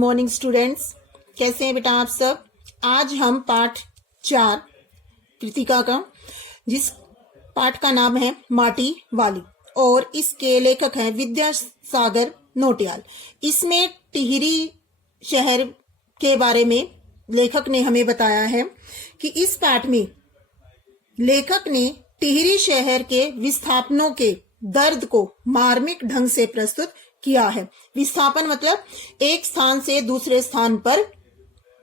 Morning students, कैसे हैं बेटा आप सब। आज हम पाठ 4 कृतिका का, जिस पाठ का नाम है माटी वाली, और इसके लेखक हैं विद्यासागर नोटियाल। इसमें टिहरी शहर के बारे में लेखक ने हमें बताया है कि इस पाठ में लेखक ने टिहरी शहर के विस्थापनों के दर्द को मार्मिक ढंग से प्रस्तुत किया है। विस्थापन मतलब एक स्थान से दूसरे स्थान पर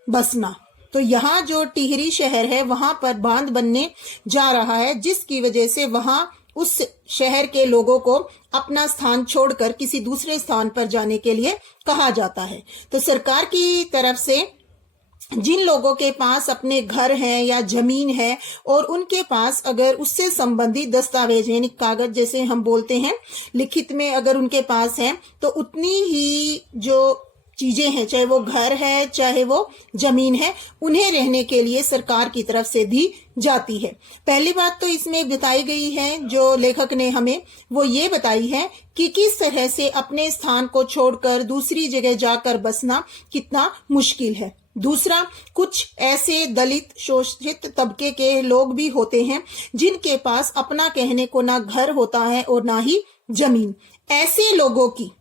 बसना। तो यहाँ जो टिहरी शहर है वहां पर बांध बनने जा रहा है, जिसकी वजह से वहां उस शहर के लोगों को अपना स्थान छोड़कर किसी दूसरे स्थान पर जाने के लिए कहा जाता है। तो सरकार की तरफ से जिन लोगों के पास अपने घर हैं या जमीन है और उनके पास अगर उससे संबंधित दस्तावेज यानी कागज जैसे हम बोलते हैं लिखित में अगर उनके पास है, तो उतनी ही जो चीजें हैं, चाहे वो घर है चाहे वो जमीन है, उन्हें रहने के लिए सरकार की तरफ से दी जाती है। पहली बात तो इसमें बताई गई है, जो लेखक ने हमें वो ये बताई है कि किस तरह से अपने स्थान को छोड़कर दूसरी जगह जाकर बसना कितना मुश्किल है। दूसरा, कुछ ऐसे दलित शोषित तबके के लोग भी होते हैं जिनके पास अपना कहने को ना घर होता है और ना ही जमीन। ऐसे लोगों की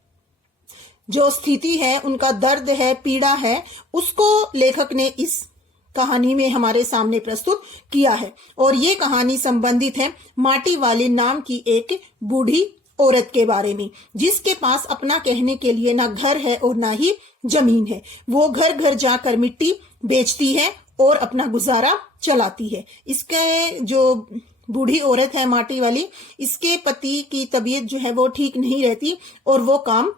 जो स्थिति है, उनका दर्द है, पीड़ा है, उसको लेखक ने इस कहानी में हमारे सामने प्रस्तुत किया है। और ये कहानी संबंधित है माटी वाली नाम की एक बूढ़ी औरत के बारे में, जिसके पास अपना कहने के लिए ना घर है और ना ही जमीन है। वो घर घर जाकर मिट्टी बेचती है और अपना गुजारा चलाती है। इसके जो बूढ़ी औरत है माटी वाली, इसके पति की तबीयत जो है वो ठीक नहीं रहती और वो काम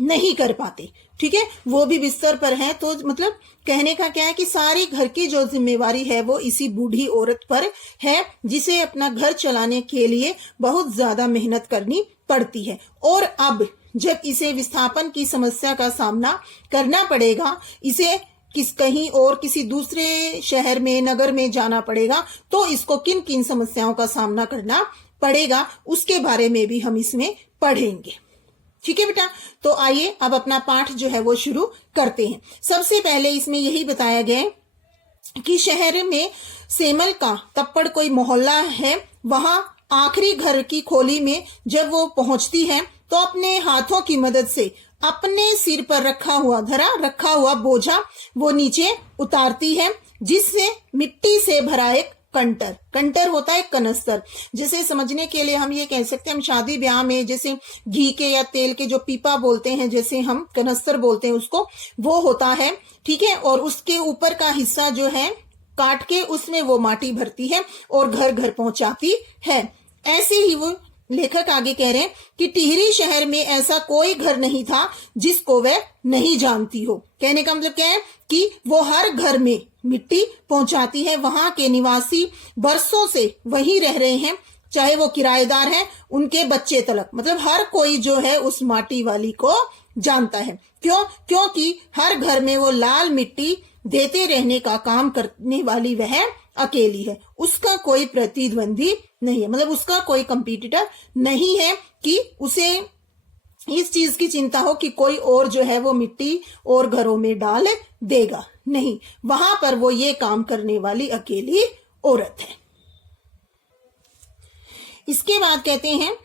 नहीं कर पाते। ठीक है, वो भी बिस्तर पर है। तो मतलब कहने का क्या है कि सारी घर की जो जिम्मेवारी है वो इसी बूढ़ी औरत पर है, जिसे अपना घर चलाने के लिए बहुत ज्यादा मेहनत करनी पड़ती है। और अब जब इसे विस्थापन की समस्या का सामना करना पड़ेगा, इसे कहीं और किसी दूसरे शहर में, नगर में जाना पड़ेगा, तो इसको किन किन समस्याओं का सामना करना पड़ेगा, उसके बारे में भी हम इसमें पढ़ेंगे। ठीक है बेटा, तो आइए अब अपना पाठ जो है वो शुरू करते हैं। सबसे पहले इसमें यही बताया गया है कि शहर में सेमल का तप्पड़ कोई मोहल्ला है, वहां आखिरी घर की खोली में जब वो पहुंचती है तो अपने हाथों की मदद से अपने सिर पर रखा हुआ बोझा वो नीचे उतारती है, जिससे मिट्टी से भरा एक कंटर होता है कनस्तर। जैसे समझने के लिए हम ये कह सकते हैं, हम शादी ब्याह में जैसे घी के या तेल के जो पीपा बोलते हैं, जैसे हम कनस्तर बोलते हैं उसको, वो होता है। ठीक है, और उसके ऊपर का हिस्सा जो है काट के उसमें वो माटी भरती है और घर घर पहुंचाती है। ऐसे ही वो लेखक आगे कह रहे हैं कि टिहरी शहर में ऐसा कोई घर नहीं था जिसको वह नहीं जानती हो। कहने का मतलब क्या है कि वो हर घर में मिट्टी पहुंचाती है। वहां के निवासी बरसों से वहीं रह रहे हैं, चाहे वो किराएदार हैं, उनके बच्चे तलक, मतलब हर कोई जो है उस माटी वाली को जानता है। क्योंकि हर घर में वो लाल मिट्टी देते रहने का काम करने वाली वह अकेली है। उसका कोई प्रतिद्वंदी नहीं है, मतलब उसका कोई कंपटीटर नहीं है कि उसे इस चीज की चिंता हो कि कोई और जो है वो मिट्टी और घरों में डाल देगा। नहीं, वहां पर वो ये काम करने वाली अकेली औरत है। इसके बाद कहते हैं,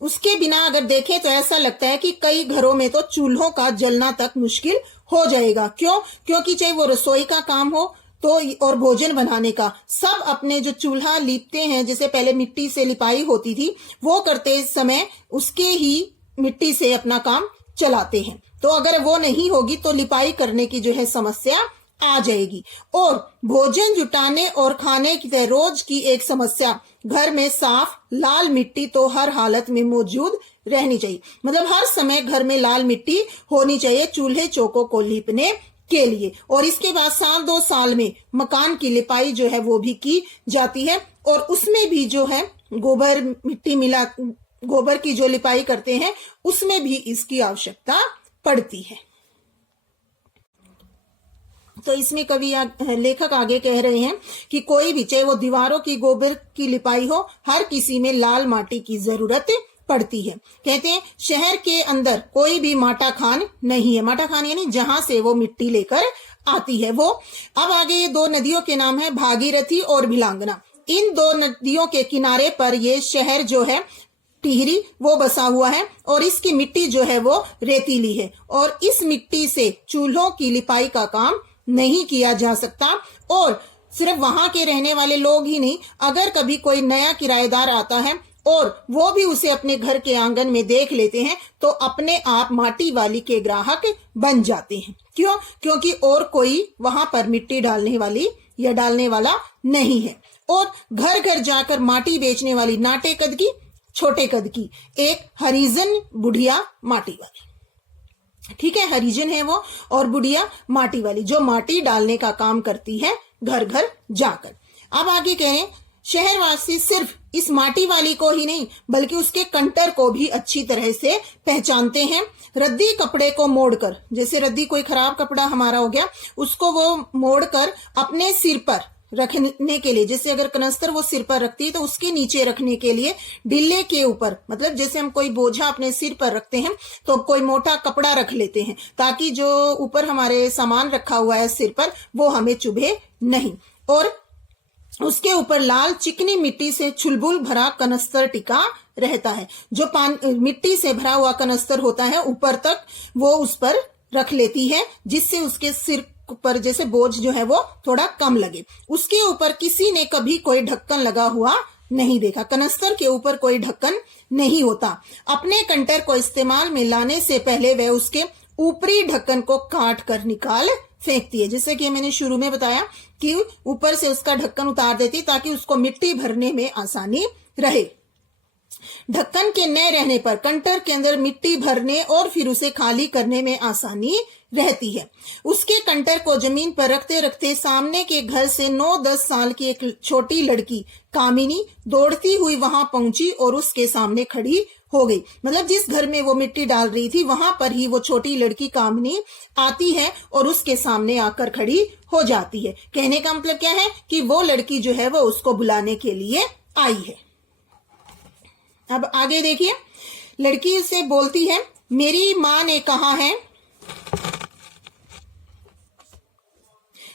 उसके बिना अगर देखें तो ऐसा लगता है कि कई घरों में तो चूल्हों का जलना तक मुश्किल हो जाएगा। क्योंकि चाहे वो रसोई का काम हो तो और भोजन बनाने का, सब अपने जो चूल्हा लीपते हैं, जैसे पहले मिट्टी से लिपाई होती थी, वो करते समय उसके ही मिट्टी से अपना काम चलाते हैं। तो अगर वो नहीं होगी तो लिपाई करने की जो है समस्या आ जाएगी। और भोजन जुटाने और खाने की रोज की एक समस्या, घर में साफ लाल मिट्टी तो हर हालत में मौजूद रहनी चाहिए। मतलब हर समय घर में लाल मिट्टी होनी चाहिए चूल्हे चौकों को लीपने के लिए। और इसके बाद साल 2 साल में मकान की लिपाई जो है वो भी की जाती है, और उसमें भी जो है गोबर मिट्टी मिला, गोबर की जो लिपाई करते हैं उसमें भी इसकी आवश्यकता पड़ती है। तो इसमें कवि लेखक आगे कह रहे हैं कि कोई भी, चाहे वो दीवारों की गोबर की लिपाई हो, हर किसी में लाल माटी की जरूरत पड़ती है। कहते हैं शहर के अंदर कोई भी माटा खान नहीं है। माटा खान यानी जहां से वो मिट्टी लेकर आती है वो। अब आगे ये दो नदियों के नाम है भागीरथी और भिलांगना। इन दो नदियों के किनारे पर ये शहर जो है टिहरी वो बसा हुआ है और इसकी मिट्टी जो है वो रेतीली है और इस मिट्टी से चूल्हों की लिपाई का काम नहीं किया जा सकता। और सिर्फ वहां के रहने वाले लोग ही नहीं, अगर कभी कोई नया किराएदार आता है और वो भी उसे अपने घर के आंगन में देख लेते हैं तो अपने आप माटी वाली के ग्राहक बन जाते हैं। क्यों? क्योंकि और कोई वहां पर मिट्टी डालने वाली या डालने वाला नहीं है। और घर घर जाकर माटी बेचने वाली नाटे कद की, छोटे कद की, एक हरिजन बुढ़िया माटी वाली, ठीक है, हरिजन है वो, और बुढ़िया माटी वाली जो माटी डालने का काम करती है घर घर जाकर। अब आगे कह रहे हैं शहरवासी सिर्फ इस माटी वाली को ही नहीं बल्कि उसके कंटर को भी अच्छी तरह से पहचानते हैं। रद्दी कपड़े को मोड़कर, जैसे रद्दी कोई खराब कपड़ा हमारा हो गया उसको वो मोड़कर अपने सिर पर रखने के लिए, जैसे अगर कनस्तर वो सिर पर रखती है तो उसके नीचे रखने के लिए डिल्ले के ऊपर, मतलब जैसे हम कोई बोझा अपने सिर पर रखते हैं तो कोई मोटा कपड़ा रख लेते हैं ताकि जो ऊपर हमारे सामान रखा हुआ है सिर पर वो हमें चुभे नहीं। और उसके ऊपर लाल चिकनी मिट्टी से चुलबुल भरा कनस्तर टिका रहता है। जो मिट्टी से भरा हुआ कनस्तर होता है ऊपर तक वो उस पर रख लेती है जिससे उसके सिर पर जैसे बोझ जो है वो थोड़ा कम लगे। उसके ऊपर किसी ने कभी कोई ढक्कन लगा हुआ नहीं देखा। कनस्तर के ऊपर कोई ढक्कन नहीं होता। अपने कंटर को इस्तेमाल में लाने से पहले वह उसके ऊपरी ढक्कन को काट कर निकाल फेंकती है। जैसे कि मैंने शुरू में बताया कि ऊपर से उसका ढक्कन उतार देती ताकि उसको मिट्टी भरने में आसानी रहे। ढक्कन के न रहने पर कंटर के अंदर मिट्टी भरने और फिर उसे खाली करने में आसानी रहती है। उसके कंटर को जमीन पर रखते रखते सामने के घर से 9-10 साल की एक छोटी लड़की कामिनी दौड़ती हुई वहां पहुंची और उसके सामने खड़ी हो गई। मतलब जिस घर में वो मिट्टी डाल रही थी वहां पर ही वो छोटी लड़की कामिनी आती है और उसके सामने आकर खड़ी हो जाती है। कहने का मतलब क्या है कि वो लड़की जो है वो उसको बुलाने के लिए आई है। अब आगे देखिए, लड़की उससे बोलती है मेरी माँ ने कहा है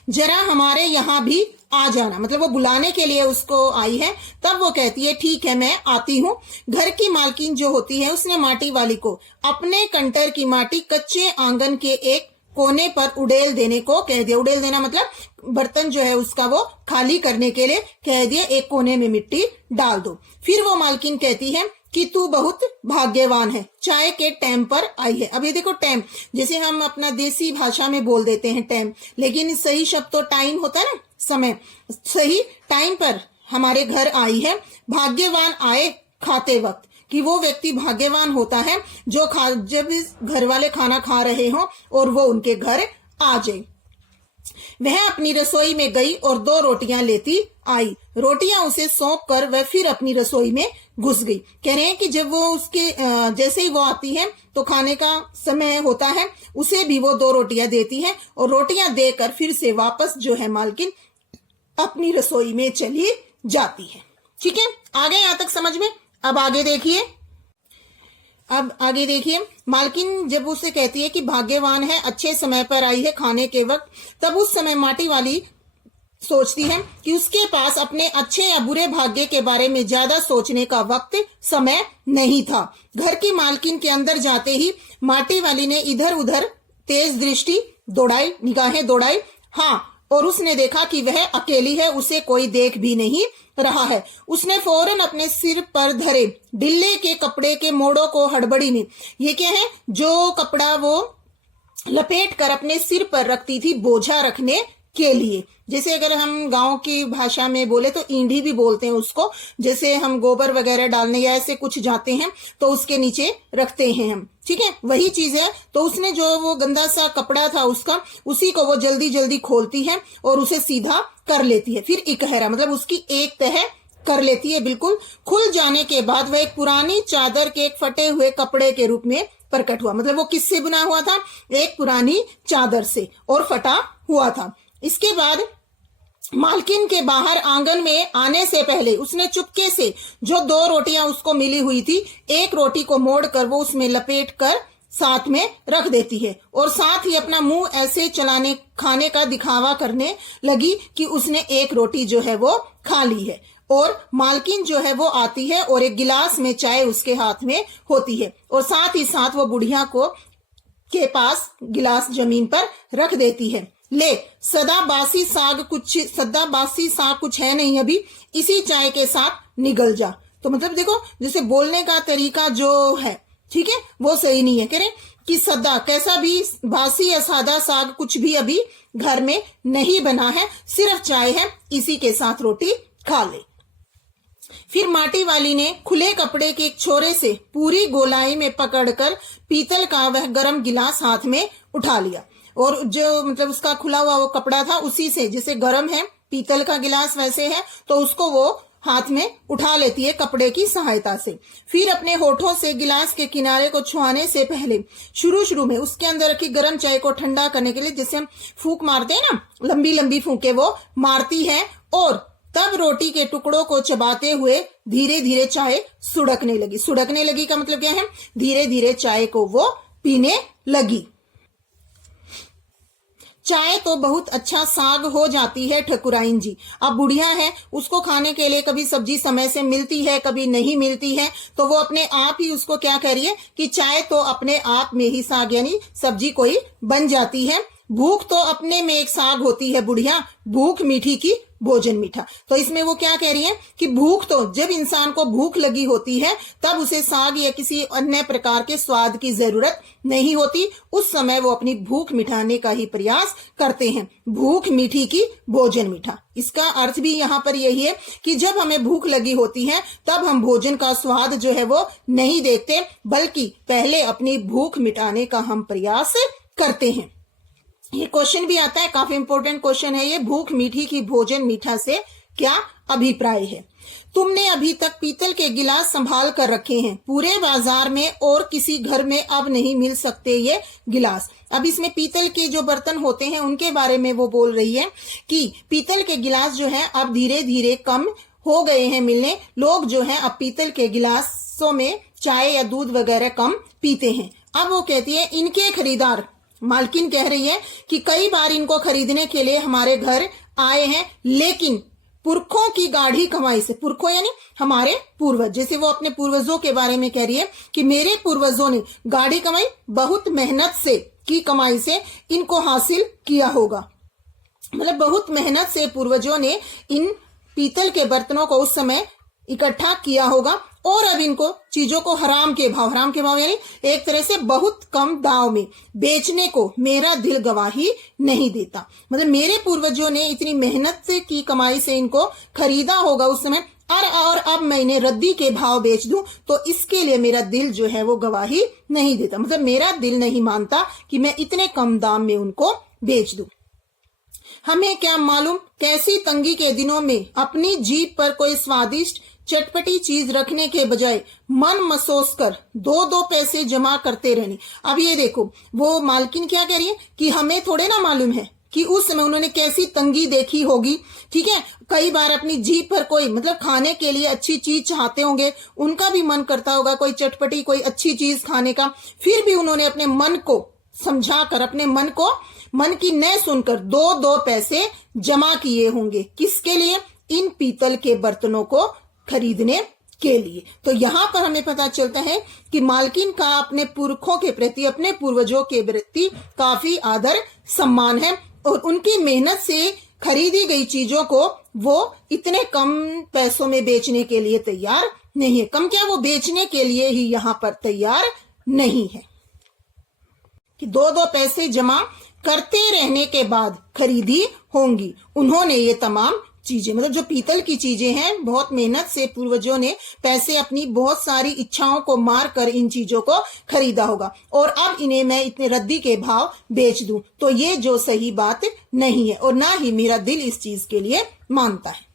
जरा हमारे यहाँ भी आ जाना। मतलब वो बुलाने के लिए उसको आई है। तब वो कहती है ठीक है मैं आती हूँ। घर की मालकिन जो होती है उसने माटी वाली को अपने कंटर की माटी कच्चे आंगन के एक कोने पर उड़ेल देने को कह दिया। उड़ेल देना मतलब बर्तन जो है उसका वो खाली करने के लिए कह दिया, एक कोने में मिट्टी डाल दो। फिर वो मालकिन कहती है कि तू बहुत भाग्यवान है, चाय के टाइम पर आई है। अब ये देखो टाइम, जैसे हम अपना देसी भाषा में बोल देते हैं टाइम, लेकिन सही शब्द तो टाइम होता है ना, समय। सही टाइम पर हमारे घर आई है। भाग्यवान आए खाते वक्त, कि वो व्यक्ति भाग्यवान होता है जो जब इस घर वाले खाना खा रहे हो और वो उनके घर आ जाए। वह अपनी रसोई में गई और 2 रोटियां लेती आई। रोटियां उसे सौंप कर वह फिर अपनी रसोई में घुस गई। कह रहे हैं कि जब वो उसके जैसे ही वो आती है तो खाने का समय होता है, उसे भी वो 2 रोटियां देती है और रोटियां देकर फिर से वापस जो है मालकिन अपनी रसोई में चली जाती है। ठीक है, आगे यहां तक समझ में। अब आगे देखिए, मालकिन जब उसे कहती है कि भाग्यवान है, अच्छे समय पर आई है खाने के वक्त, तब उस समय माटी वाली सोचती है कि उसके पास अपने अच्छे या बुरे भाग्य के बारे में ज्यादा सोचने का वक्त समय नहीं था। घर की मालकिन के अंदर जाते ही माटी वाली ने इधर उधर तेज दृष्टि दौड़ाई, निगाहें दौड़ाई। हाँ, और उसने देखा कि वह अकेली है, उसे कोई देख भी नहीं रहा है। उसने फौरन अपने सिर पर धरे डिल्ले के कपड़े के मोड़ों को हड़बड़ी में, ये क्या है, जो कपड़ा वो लपेट कर अपने सिर पर रखती थी बोझा रखने के लिए। जैसे अगर हम गांव की भाषा में बोले तो ईंढी भी बोलते हैं उसको, जैसे हम गोबर वगैरह डालने या ऐसे कुछ जाते हैं तो उसके नीचे रखते हैं हम। ठीक है, वही चीज है। तो उसने जो वो गंदा सा कपड़ा था उसका, उसी को वो जल्दी जल्दी खोलती है और उसे सीधा कर लेती है। फिर इकहरा मतलब उसकी एक तह कर लेती है। बिल्कुल खुल जाने के बाद वह एक पुरानी चादर के एक फटे हुए कपड़े के रूप में प्रकट हुआ। मतलब वो किससे बुना हुआ था? एक पुरानी चादर से, और फटा हुआ था। इसके बाद मालकिन के बाहर आंगन में आने से पहले उसने चुपके से जो 2 रोटियां उसको मिली हुई थी, एक रोटी को मोड़कर वो उसमें लपेट कर साथ में रख देती है और साथ ही अपना मुंह ऐसे चलाने खाने का दिखावा करने लगी कि उसने एक रोटी जो है वो खा ली है। और मालकिन जो है वो आती है और एक गिलास में चाय उसके हाथ में होती है और साथ ही साथ वो बुढ़िया को के पास गिलास जमीन पर रख देती है। ले, सदा बासी साग कुछ है नहीं अभी, इसी चाय के साथ निगल जा। तो मतलब देखो, जैसे बोलने का तरीका जो है, ठीक है, वो सही नहीं है। कह रहे कि सदा कैसा भी बासी या सादा साग कुछ भी अभी घर में नहीं बना है, सिर्फ चाय है, इसी के साथ रोटी खा ले। फिर माटी वाली ने खुले कपड़े के एक छोरे से पूरी गोलाई में पकड़कर पीतल का वह गर्म गिलास हाथ में उठा लिया और जो मतलब उसका खुला हुआ वो कपड़ा था, उसी से, जैसे गर्म है पीतल का गिलास वैसे है, तो उसको वो हाथ में उठा लेती है कपड़े की सहायता से। फिर अपने होठों से गिलास के किनारे को छुआने से पहले शुरू में उसके अंदर रखी गर्म चाय को ठंडा करने के लिए, जैसे हम फूंक मारते हैं ना, लंबी लंबी फूंके वो मारती है और तब रोटी के टुकड़ों को चबाते हुए धीरे धीरे चाय सुड़कने लगी का मतलब क्या है, धीरे धीरे चाय को वो पीने लगी। चाय तो बहुत अच्छा साग हो जाती है ठकुराइन जी। अब बुढ़िया है, उसको खाने के लिए कभी सब्जी समय से मिलती है, कभी नहीं मिलती है, तो वो अपने आप ही उसको क्या कह रही है कि चाय तो अपने आप में ही साग यानी सब्जी कोई बन जाती है। भूख तो अपने में एक साग होती है बुढ़िया, भूख मीठी की भोजन मीठा। तो इसमें वो क्या कह रही है कि भूख तो, जब इंसान को भूख लगी होती है तब उसे साग या किसी अन्य प्रकार के स्वाद की जरूरत नहीं होती, उस समय वो अपनी भूख मिटाने का ही प्रयास करते हैं। भूख मीठी की भोजन मीठा, इसका अर्थ भी यहाँ पर यही है कि जब हमें भूख लगी होती है तब हम भोजन का स्वाद जो है वो नहीं देखते, बल्कि पहले अपनी भूख मिटाने का हम प्रयास करते हैं। ये क्वेश्चन भी आता है, काफी इंपॉर्टेंट क्वेश्चन है ये, भूख मीठी की भोजन मीठा से क्या अभिप्राय है। तुमने अभी तक पीतल के गिलास संभाल कर रखे हैं, पूरे बाजार में और किसी घर में अब नहीं मिल सकते ये गिलास। अब इसमें पीतल के जो बर्तन होते हैं उनके बारे में वो बोल रही है कि पीतल के गिलास जो है अब धीरे धीरे कम हो गए हैं मिलने, लोग जो है अब पीतल के गिलासों में चाय या दूध वगैरह कम पीते हैं। अब वो कहती है इनके खरीदार, मालकिन कह रही है कि कई बार इनको खरीदने के लिए हमारे घर आए हैं, लेकिन पुरखों की गाढ़ी कमाई से, पुरखों यानी हमारे पूर्वज, जैसे वो अपने पूर्वजों के बारे में कह रही है कि मेरे पूर्वजों ने गाढ़ी कमाई, बहुत मेहनत से की कमाई से इनको हासिल किया होगा। मतलब बहुत मेहनत से पूर्वजों ने इन पीतल के बर्तनों को उस समय इकट्ठा किया होगा और अब इनको चीजों को हराम के भाव यानी एक तरह से बहुत कम दाव में बेचने को मेरा दिल गवाही नहीं देता। मतलब मेरे पूर्वजों ने इतनी मेहनत से की कमाई से इनको खरीदा होगा उस समय, और अब मैं इन्हें रद्दी के भाव बेच दूं तो इसके लिए मेरा दिल जो है वो गवाही नहीं देता। मतलब मेरा दिल नहीं मानता कि मैं इतने कम दाम में उनको बेच दूं। हमें क्या मालूम कैसी तंगी के दिनों में अपनी जीभ पर कोई स्वादिष्ट चटपटी चीज रखने के बजाय मन मसोस कर 2-2 पैसे जमा करते रहने। अब ये देखो, वो मालकिन क्या कह रही है कि हमें थोड़े ना मालूम है कि उस समय उन्होंने कैसी तंगी देखी होगी, ठीक है। कई बार अपनी जीभ पर कोई मतलब खाने के लिए अच्छी चीज चाहते होंगे, उनका भी मन करता होगा कोई चटपटी कोई अच्छी चीज खाने का, फिर भी उन्होंने अपने मन को समझाकर, अपने मन की न सुनकर 2-2 पैसे जमा किए होंगे। किसके लिए? इन पीतल के बर्तनों को खरीदने के लिए। तो यहाँ पर हमें पता चलता है कि मालकिन का अपने पुरखों के प्रति, अपने पूर्वजों के प्रति काफी आदर सम्मान है और उनकी मेहनत से खरीदी गई चीजों को वो इतने कम पैसों में बेचने के लिए तैयार नहीं है। कम क्या, वो बेचने के लिए ही यहाँ पर तैयार नहीं है कि 2-2 पैसे जमा करते रहने के बाद खरीदी होंगी उन्होंने ये तमाम चीजें। मतलब जो पीतल की चीजें हैं, बहुत मेहनत से पूर्वजों ने पैसे अपनी बहुत सारी इच्छाओं को मार कर इन चीजों को खरीदा होगा और अब इन्हें मैं इतने रद्दी के भाव बेच दूं तो ये जो सही बात नहीं है और ना ही मेरा दिल इस चीज के लिए मानता है।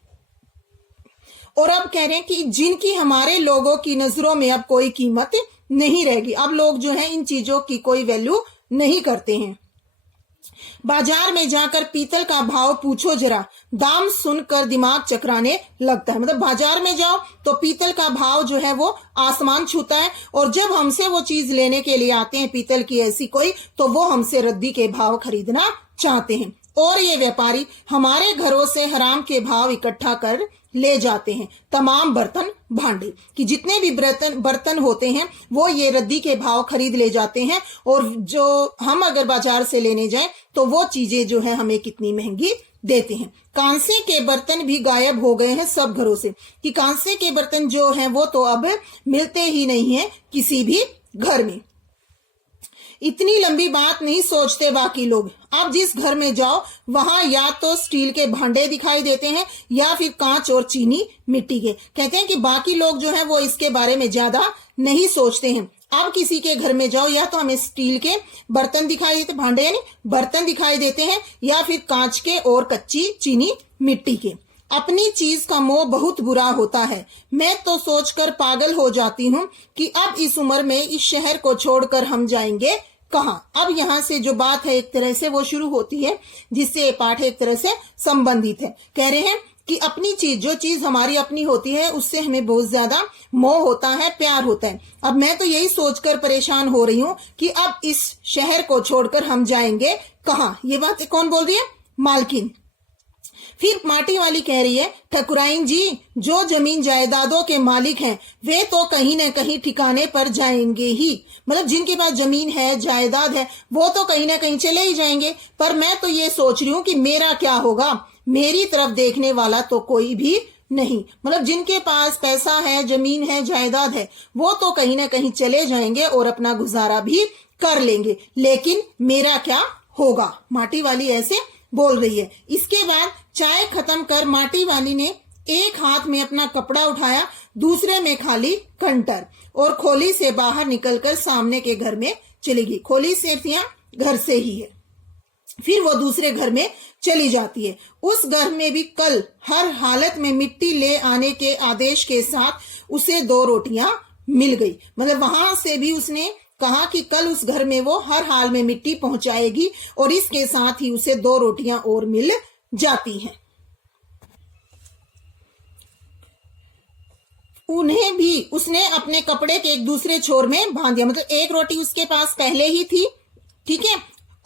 और अब कह रहे हैं कि जिनकी हमारे लोगों की नजरों में अब कोई कीमत नहीं रहेगी। अब लोग जो है इन चीजों की कोई वैल्यू नहीं करते हैं। बाजार में जाकर पीतल का भाव पूछो जरा, दाम सुनकर दिमाग चकराने लगता है। मतलब बाजार में जाओ तो पीतल का भाव जो है वो आसमान छूता है, और जब हमसे वो चीज लेने के लिए आते हैं पीतल की ऐसी कोई, तो वो हमसे रद्दी के भाव खरीदना चाहते हैं। और ये व्यापारी हमारे घरों से हराम के भाव इकट्ठा कर ले जाते हैं तमाम बर्तन भांडे, कि जितने भी बर्तन होते हैं वो ये रद्दी के भाव खरीद ले जाते हैं, और जो हम अगर बाजार से लेने जाएं तो वो चीजें जो है हमें कितनी महंगी देते हैं। कांसे के बर्तन भी गायब हो गए हैं सब घरों से, कि कांसे के बर्तन जो हैं वो तो अब मिलते ही नहीं है किसी भी घर में। इतनी लंबी बात नहीं सोचते बाकी लोग। अब जिस घर में जाओ वहां या तो स्टील के भांडे दिखाई देते हैं या फिर कांच और चीनी मिट्टी के। कहते हैं कि बाकी लोग जो है वो इसके बारे में ज्यादा नहीं सोचते हैं। अब किसी के घर में जाओ या तो हमें स्टील के बर्तन दिखाई देते, भांडे यानी बर्तन दिखाई देते हैं, या फिर कांच के और कच्ची चीनी मिट्टी के। अपनी चीज का मोह बहुत बुरा होता है। मैं तो सोचकर पागल हो जाती हूँ कि अब इस उम्र में इस शहर को छोड़कर हम जाएंगे कहाँ। अब यहाँ से जो बात है एक तरह से वो शुरू होती है, जिससे ये पाठ एक तरह से संबंधित है। कह रहे हैं कि अपनी चीज, जो चीज हमारी अपनी होती है उससे हमें बहुत ज्यादा मोह होता है, प्यार होता है। अब मैं तो यही सोचकर परेशान हो रही हूँ कि अब इस शहर को छोड़कर हम जाएंगे कहाँ। ये बात कौन बोल रही है? मालकिन। फिर माटी वाली कह रही है, ठकुराइन जी, जो जमीन जायदादों के मालिक हैं वे तो कहीं न कहीं ठिकाने पर जाएंगे ही। मतलब जिनके पास जमीन है, जायदाद है, वो तो कहीं ना कहीं चले ही जाएंगे। पर मैं तो ये सोच रही हूँ कि मेरा क्या होगा, मेरी तरफ देखने वाला तो कोई भी नहीं। मतलब जिनके पास पैसा है, जमीन है, जायदाद है, वो तो कहीं ना कहीं चले जाएंगे और अपना गुजारा भी कर लेंगे, लेकिन मेरा क्या होगा। माटी वाली ऐसे बोल रही है। इसके बाद चाय खत्म कर माटी वाली ने एक हाथ में अपना कपड़ा उठाया, दूसरे में खाली कंटर, और खोली से बाहर निकलकर सामने के घर में चली गई। खोली सिर्फ यहाँ घर से ही है। फिर वो दूसरे घर में चली जाती है। उस घर में भी कल हर हालत में मिट्टी ले आने के आदेश के साथ उसे 2 रोटियां मिल गई। मतलब वहां से भी उसने कहा कि कल उस घर में वो हर हाल में मिट्टी पहुंचाएगी, और इसके साथ ही उसे 2 रोटियां और मिल जाती हैं। उन्हें भी उसने अपने कपड़े के एक दूसरे छोर में बांध दिया। मतलब एक रोटी उसके पास पहले ही थी, ठीक है,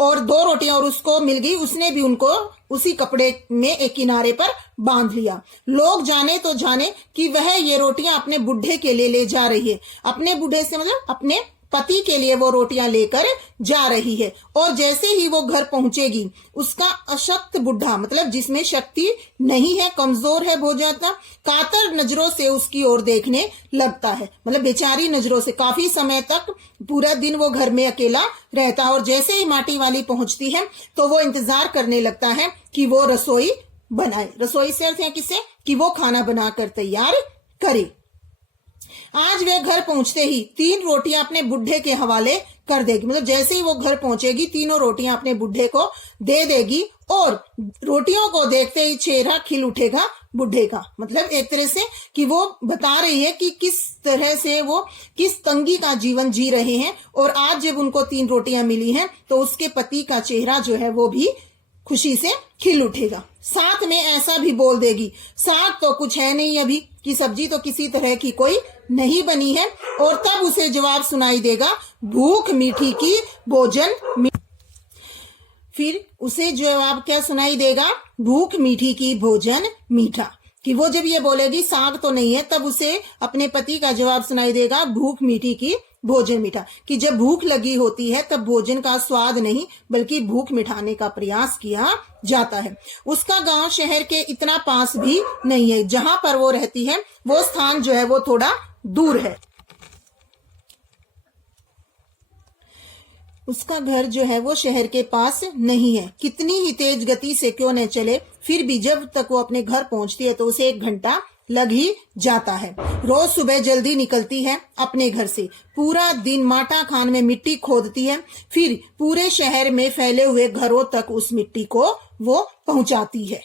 और 2 रोटियां और उसको मिल गई। उसने भी उनको उसी कपड़े में एक किनारे पर बांध लिया। लोग जाने तो जाने कि वह ये रोटियां अपने बुढ़े के लिए ले जा रही है। अपने बुढ़े से मतलब अपने पति के लिए वो रोटियां लेकर जा रही है। और जैसे ही वो घर पहुंचेगी, उसका अशक्त बुढ़ा, मतलब जिसमें शक्ति नहीं है, कमजोर है बहुत ज्यादा, कातर नजरों से उसकी ओर देखने लगता है। मतलब बेचारी नजरों से। काफी समय तक पूरा दिन वो घर में अकेला रहता है, और जैसे ही माटी वाली पहुंचती है तो वो इंतजार करने लगता है कि वो रसोई बनाए। रसोई से अर्थ है किसे, कि वो खाना बनाकर तैयार करे। आज वे घर पहुंचते ही 3 रोटियां अपने बुढ़े के हवाले कर देगी। मतलब जैसे ही वो घर पहुंचेगी, 3 रोटियां अपने बुढ़े को दे देगी, और रोटियों को देखते ही चेहरा खिल उठेगा बुढ़े का। मतलब एक तरह से कि वो बता रही है कि किस तरह से वो किस तंगी का जीवन जी रहे हैं, और आज जब उनको 3 रोटियां मिली हैं तो उसके पति का चेहरा जो है वो भी खुशी से खिल उठेगा। साथ में ऐसा भी बोल देगी, साग तो कुछ है नहीं अभी, कि सब्जी तो किसी तरह की कोई नहीं बनी है। और तब उसे जवाब सुनाई देगा, भूख मीठी की भोजन। फिर उसे जवाब क्या सुनाई देगा, भूख मीठी की भोजन मीठा। कि वो जब ये बोलेगी साग तो नहीं है, तब उसे अपने पति का जवाब सुनाई देगा, भूख मीठी की भोजन मीठा। कि जब भूख लगी होती है तब भोजन का स्वाद नहीं बल्कि भूख मिटाने का प्रयास किया जाता है। उसका गांव शहर के इतना पास भी नहीं है। जहां पर वो रहती है वो स्थान जो है वो थोड़ा दूर है। उसका घर जो है वो शहर के पास नहीं है। कितनी ही तेज गति से क्यों न चले, फिर भी जब तक वो अपने घर पहुंचती है तो उसे 1 घंटा लग ही जाता है। रोज सुबह जल्दी निकलती है अपने घर से, पूरा दिन माटा खान में मिट्टी खोदती है, फिर पूरे शहर में फैले हुए घरों तक उस मिट्टी को वो पहुंचाती है।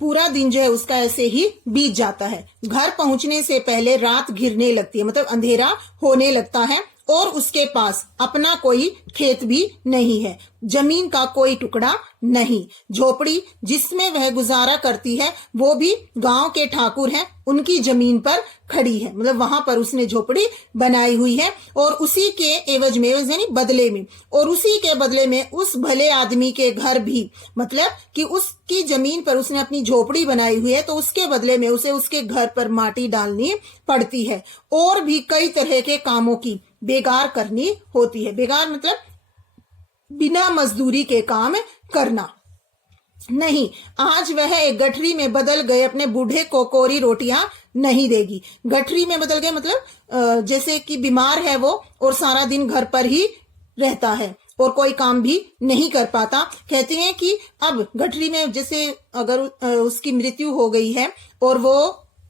पूरा दिन जो है उसका ऐसे ही बीत जाता है। घर पहुंचने से पहले रात घिरने लगती है, मतलब अंधेरा होने लगता है, और उसके पास अपना कोई खेत भी नहीं है, जमीन का कोई टुकड़ा नहीं। झोपड़ी जिसमें वह गुजारा करती है वो भी गांव के ठाकुर हैं, उनकी जमीन पर खड़ी है, मतलब वहां पर उसने झोपड़ी बनाई हुई है। और उसी के एवज में यानी बदले में, और उसी के बदले में उस भले आदमी के घर भी, मतलब कि उसकी जमीन पर उसने अपनी झोपड़ी बनाई हुई है तो उसके बदले में उसे उसके घर पर माटी डालनी पड़ती है। और भी कई तरह के कामों की बेगार करनी होती है। बेगार मतलब बिना मजदूरी के काम करना। नहीं, आज वह एक गठरी में बदल गए अपने बूढ़े को कोरी रोटियां नहीं देगी। गठरी में बदल गए मतलब जैसे कि बीमार है वो और सारा दिन घर पर ही रहता है और कोई काम भी नहीं कर पाता। कहते हैं कि अब गठरी में जैसे अगर उसकी मृत्यु हो गई है और वो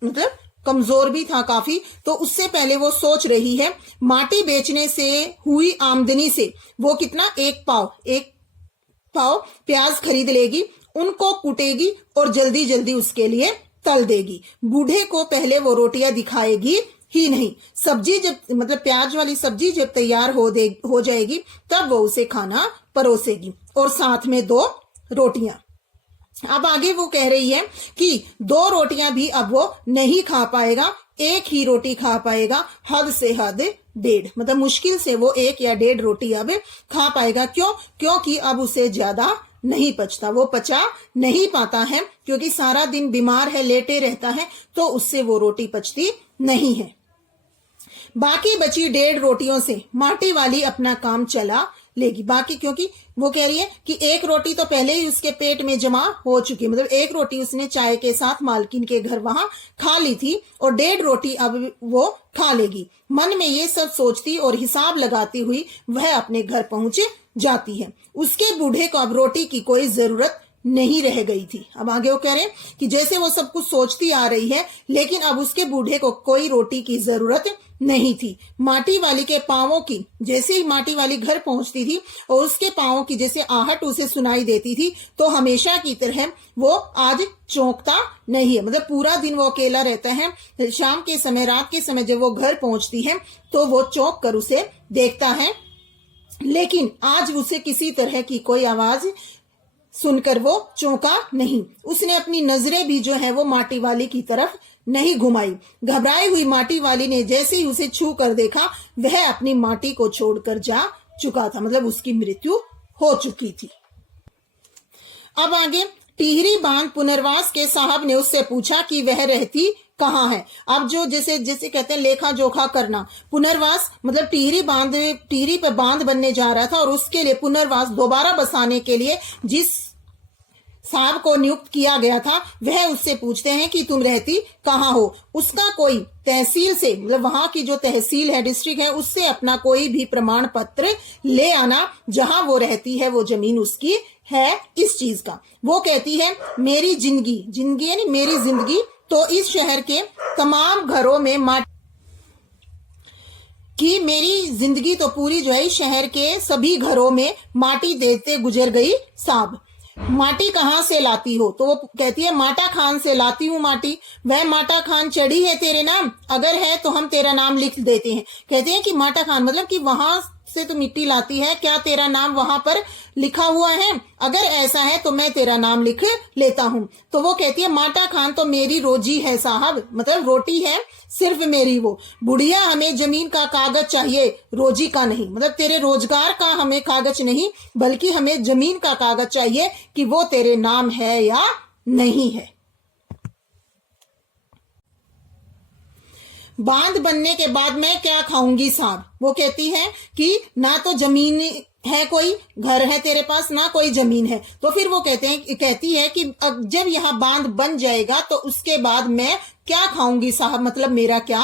मतलब कमजोर भी था काफी, तो उससे पहले वो सोच रही है माटी बेचने से हुई आमदनी से वो कितना एक पाव प्याज खरीद लेगी, उनको कूटेगी और जल्दी जल्दी उसके लिए तल देगी। बूढ़े को पहले वो रोटियां दिखाएगी ही नहीं। सब्जी जब मतलब प्याज वाली सब्जी जब तैयार हो जाएगी तब वो उसे खाना परोसेगी और साथ में 2 रोटियां। अब आगे वो कह रही है कि 2 रोटियां भी अब वो नहीं खा पाएगा, एक ही रोटी खा पाएगा, हद से हद 1.5, मतलब मुश्किल से वो 1 या 1.5 रोटी अब खा पाएगा। क्यों? क्योंकि अब उसे ज्यादा नहीं पचता, वो पचा नहीं पाता है क्योंकि सारा दिन बीमार है, लेटे रहता है, तो उससे वो रोटी पचती नहीं है। बाकी बची 1.5 रोटियों से माटी वाली अपना काम चला लेगी। बाकी क्योंकि वो कह रही है कि 1 रोटी तो पहले ही उसके पेट में जमा हो चुकी, मतलब 1 रोटी उसने चाय के साथ मालकिन के घर वहां खा ली थी और 1.5 रोटी अब वो खा लेगी। मन में ये सब सोचती और हिसाब लगाती हुई वह अपने घर पहुंच जाती है। उसके बूढ़े को अब रोटी की कोई जरूरत नहीं रह गई थी। अब आगे वो कह रहे हैं कि जैसे वो सब कुछ सोचती आ रही है लेकिन अब उसके बूढ़े को कोई रोटी की जरूरत नहीं थी। माटी वाली के पांवों की, जैसे ही माटी वाली घर पहुंचती थी और उसके पांवों की जैसे आहट उसे सुनाई देती थी तो हमेशा की तरह वो आज चौंकता नहीं है, मतलब पूरा दिन वो अकेला रहता है। शाम के समय, रात के समय जब वो घर पहुंचती है तो वो चौंक कर उसे देखता है, लेकिन आज उसे किसी तरह की कोई आवाज सुनकर वो चौंका नहीं। उसने अपनी नजरें भी जो है वो माटी वाली की तरफ नहीं घुमाई। घबराई हुई माटी वाली ने जैसे ही उसे छू कर देखा वह अपनी माटी को छोड़कर जा चुका था, मतलब उसकी मृत्यु हो चुकी थी। अब आगे टिहरी बांध पुनर्वास के साहब ने उससे पूछा कि वह रहती कहाँ है। अब जो जैसे जैसे कहते हैं लेखा जोखा करना, पुनर्वास मतलब टिहरी पे बांध बनने जा रहा था और उसके लिए पुनर्वास दोबारा बसाने के लिए जिस साहब को नियुक्त किया गया था वह उससे पूछते हैं कि तुम रहती कहाँ हो। उसका कोई तहसील से, मतलब वहां की जो तहसील है, डिस्ट्रिक्ट है, उससे अपना कोई भी प्रमाण पत्र ले आना जहां वो रहती है वो जमीन उसकी है इस चीज का। वो कहती है मेरी जिंदगी यानी मेरी जिंदगी तो इस शहर के तमाम घरों में मेरी जिंदगी तो पूरी जो है शहर के सभी घरों में माटी देते गुजर गई साहब। माटी कहाँ से लाती हो? तो वो कहती है माटा खान से लाती हूँ माटी। वह माटा खान चढ़ी है तेरे नाम? अगर है तो हम तेरा नाम लिख देते हैं। कहते हैं कि माटा खान मतलब कि वहां से तो मिट्टी लाती है, क्या तेरा नाम वहां पर लिखा हुआ है? अगर ऐसा है तो मैं तेरा नाम लिख लेता हूँ। तो वो कहती है माटा खान तो मेरी रोजी है साहब, मतलब रोटी है सिर्फ मेरी वो। बुढ़िया हमें जमीन का कागज चाहिए, रोजी का नहीं, मतलब तेरे रोजगार का हमें कागज नहीं बल्कि हमें जमीन का कागज चाहिए कि वो तेरे नाम है या नहीं है। बांध बनने के बाद मैं क्या खाऊंगी साहब? वो कहती है कि ना तो जमीन है, कोई घर है तेरे पास, ना कोई जमीन है। तो फिर वो कहती है कि अब जब यहाँ बांध बन जाएगा तो उसके बाद मैं क्या खाऊंगी साहब, मतलब मेरा क्या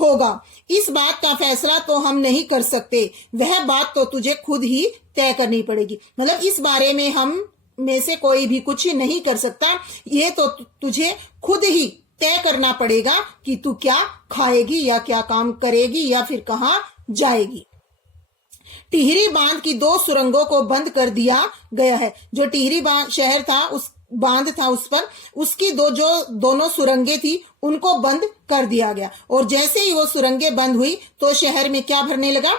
होगा? इस बात का फैसला तो हम नहीं कर सकते, वह बात तो तुझे खुद ही तय करनी पड़ेगी। मतलब इस बारे में हम में से कोई भी कुछ नहीं कर सकता, ये तो तुझे खुद ही तय करना पड़ेगा कि तू क्या खाएगी या क्या काम करेगी या फिर कहाँ जाएगी। टिहरी बांध की 2 सुरंगों को बंद कर दिया गया है। जो टिहरी बांध शहर था, उस बांध था, उस पर उसकी दोनों सुरंगें थी उनको बंद कर दिया गया। और जैसे ही वो सुरंगें बंद हुई तो शहर में क्या भरने लगा?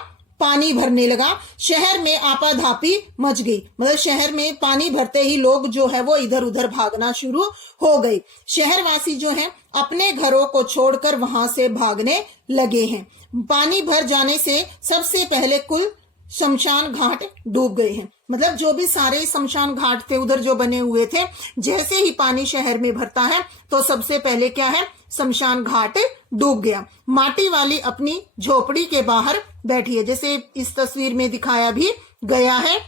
पानी भरने लगा। शहर में आपाधापी मच गई, मतलब शहर में पानी भरते ही लोग जो है वो इधर उधर भागना शुरू हो गए। शहरवासी जो है अपने घरों को छोड़कर वहां से भागने लगे हैं। पानी भर जाने से सबसे पहले कुल शमशान घाट डूब गए हैं। मतलब जो भी सारे शमशान घाट थे उधर जो बने हुए थे, जैसे ही पानी शहर में भरता है तो सबसे पहले क्या है, शमशान घाट डूब गया। माटी वाली अपनी झोपड़ी के बाहर बैठी है, जैसे इस तस्वीर में दिखाया भी गया है।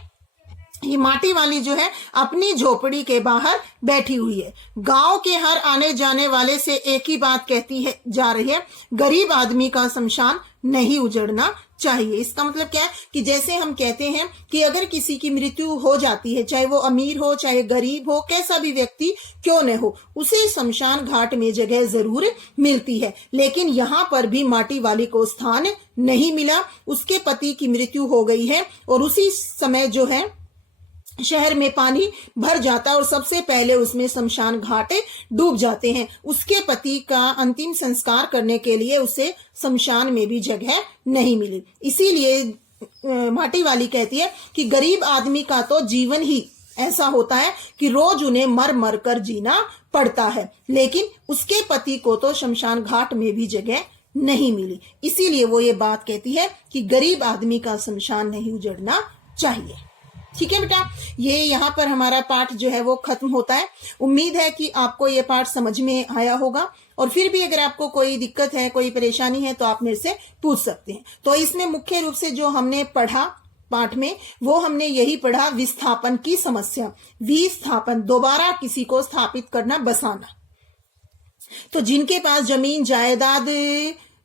ये माटी वाली जो है अपनी झोपड़ी के बाहर बैठी हुई है। गांव के हर आने जाने वाले से एक ही बात कहती है जा रही है, गरीब आदमी का शमशान नहीं उजड़ना चाहिए। इसका मतलब क्या है कि जैसे हम कहते हैं कि अगर किसी की मृत्यु हो जाती है, चाहे वो अमीर हो चाहे गरीब हो, कैसा भी व्यक्ति क्यों न हो, उसे शमशान घाट में जगह जरूर मिलती है। लेकिन यहाँ पर भी माटी वाली को स्थान नहीं मिला। उसके पति की मृत्यु हो गई है और उसी समय जो है शहर में पानी भर जाता है और सबसे पहले उसमें शमशान घाट डूब जाते हैं। उसके पति का अंतिम संस्कार करने के लिए उसे शमशान में भी जगह नहीं मिली। इसीलिए माटी वाली कहती है कि गरीब आदमी का तो जीवन ही ऐसा होता है कि रोज उन्हें मर मर कर जीना पड़ता है, लेकिन उसके पति को तो शमशान घाट में भी जगह नहीं मिली। इसीलिए वो ये बात कहती है कि गरीब आदमी का शमशान नहीं उजड़ना चाहिए। ठीक है बेटा, ये यहाँ पर हमारा पाठ जो है वो खत्म होता है। उम्मीद है कि आपको ये पाठ समझ में आया होगा, और फिर भी अगर आपको कोई दिक्कत है, कोई परेशानी है तो आप मेरे से पूछ सकते हैं। तो इसमें मुख्य रूप से जो हमने पढ़ा पाठ में, वो हमने यही पढ़ा विस्थापन की समस्या। विस्थापन, दोबारा किसी को स्थापित करना, बसाना। तो जिनके पास जमीन जायदाद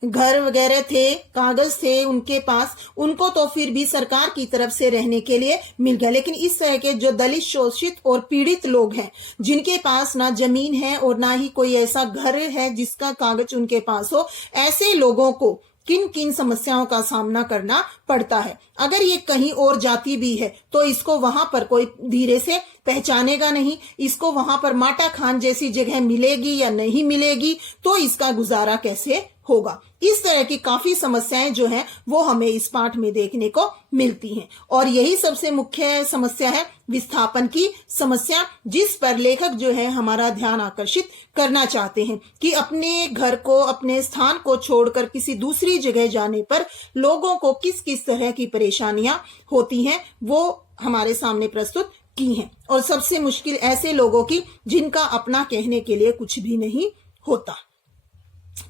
घर वगैरह थे, कागज थे उनके पास, उनको तो फिर भी सरकार की तरफ से रहने के लिए मिल गया। लेकिन इस तरह के जो दलित, शोषित और पीड़ित लोग हैं, जिनके पास ना जमीन है और ना ही कोई ऐसा घर है जिसका कागज उनके पास हो, ऐसे लोगों को किन किन समस्याओं का सामना करना पड़ता है। अगर ये कहीं और जाति भी है तो इसको वहां पर कोई धीरे से पहचानेगा नहीं, इसको वहां पर माटा खान जैसी जगह मिलेगी या नहीं मिलेगी, तो इसका गुजारा कैसे होगा। इस तरह की काफी समस्याएं जो हैं वो हमें इस पाठ में देखने को मिलती हैं, और यही सबसे मुख्य समस्या है विस्थापन की समस्या, जिस पर लेखक जो है हमारा ध्यान आकर्षित करना चाहते हैं कि अपने घर को, अपने स्थान को छोड़कर किसी दूसरी जगह जाने पर लोगों को किस किस तरह की परेशानियां होती हैं, वो हमारे सामने प्रस्तुत की हैं। और सबसे मुश्किल ऐसे लोगों की जिनका अपना कहने के लिए कुछ भी नहीं होता।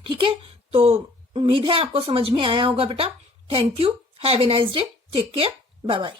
ठीक है, तो उम्मीद है आपको समझ में आया होगा बेटा। Thank you, have a nice day, take care, bye bye.